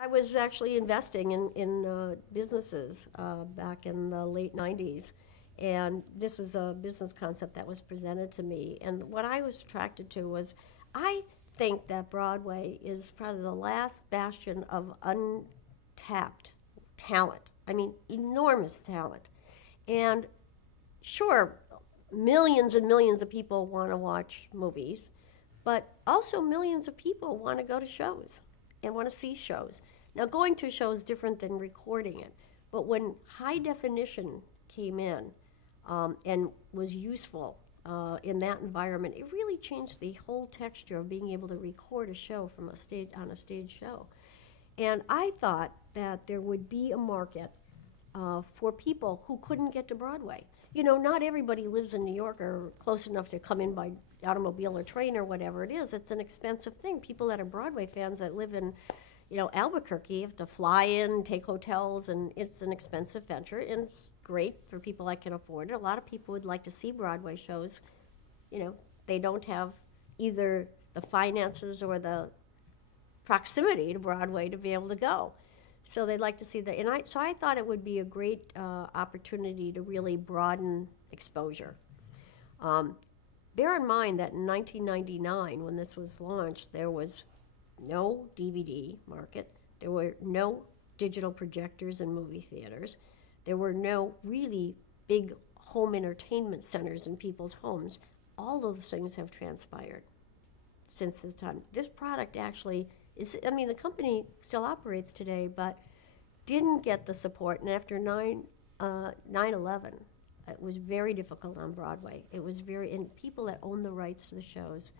I was actually investing in businesses back in the late 90s. And this was a business concept that was presented to me. And what I was attracted to was I think that Broadway is probably the last bastion of untapped talent. I mean, enormous talent. And sure, millions and millions of people want to watch movies, but also millions of people want to go to shows and want to see shows. Now, going to a show is different than recording it, but when high definition came in and was useful in that environment, it really changed the whole texture of being able to record a show from a stage on a stage show. And I thought that there would be a market for people who couldn't get to Broadway. You know, not everybody lives in New York or close enough to come in by automobile or train or whatever it is. It's an expensive thing. People that are Broadway fans that live in, you know, Albuquerque have to fly in, take hotels, and it's an expensive venture, and it's great for people that can afford it. A lot of people would like to see Broadway shows. You know, they don't have either the finances or the proximity to Broadway to be able to go. So they'd like to see that. And so I thought it would be a great opportunity to really broaden exposure. Bear in mind that in 1999, when this was launched, there was no DVD market. There were no digital projectors in movie theaters. There were no really big home entertainment centers in people's homes. All those things have transpired since this time. This product actually is, I mean, the company still operates today, but didn't get the support. And after 9/11, it was very difficult on Broadway. It was very, and people that owned the rights to the shows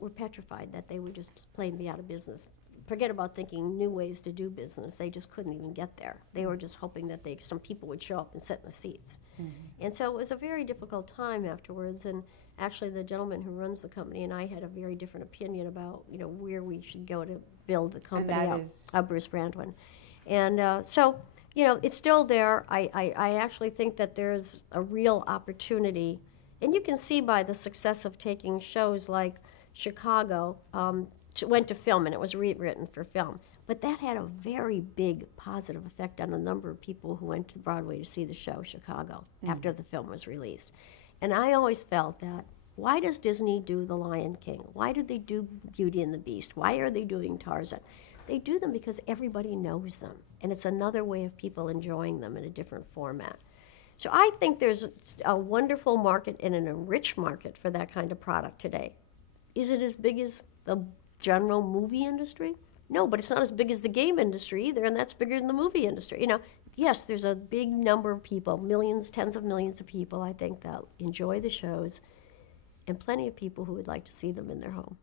were petrified that they would just plain be out of business. Forget about thinking new ways to do business. They just couldn't even get there. They were just hoping that some people would show up and sit in the seats. Mm-hmm. And so it was a very difficult time afterwards. And actually, the gentleman who runs the company and I had a very different opinion about, you know, where we should go to build the company up. Bruce Brandwin. And so, you know, it's still there. I actually think that there's a real opportunity. And you can see by the success of taking shows like Chicago, went to film, and it was rewritten for film. But that had a very big positive effect on the number of people who went to Broadway to see the show Chicago after the film was released. And I always felt that, why does Disney do The Lion King? Why do they do Beauty and the Beast? Why are they doing Tarzan? They do them because everybody knows them, and it's another way of people enjoying them in a different format. So I think there's a wonderful market and a rich market for that kind of product today. Is it as big as the general movie industry? No, but it's not as big as the game industry either, and that's bigger than the movie industry. You know, yes, there's a big number of people, millions, tens of millions of people, I think, that enjoy the shows, and plenty of people who would like to see them in their home.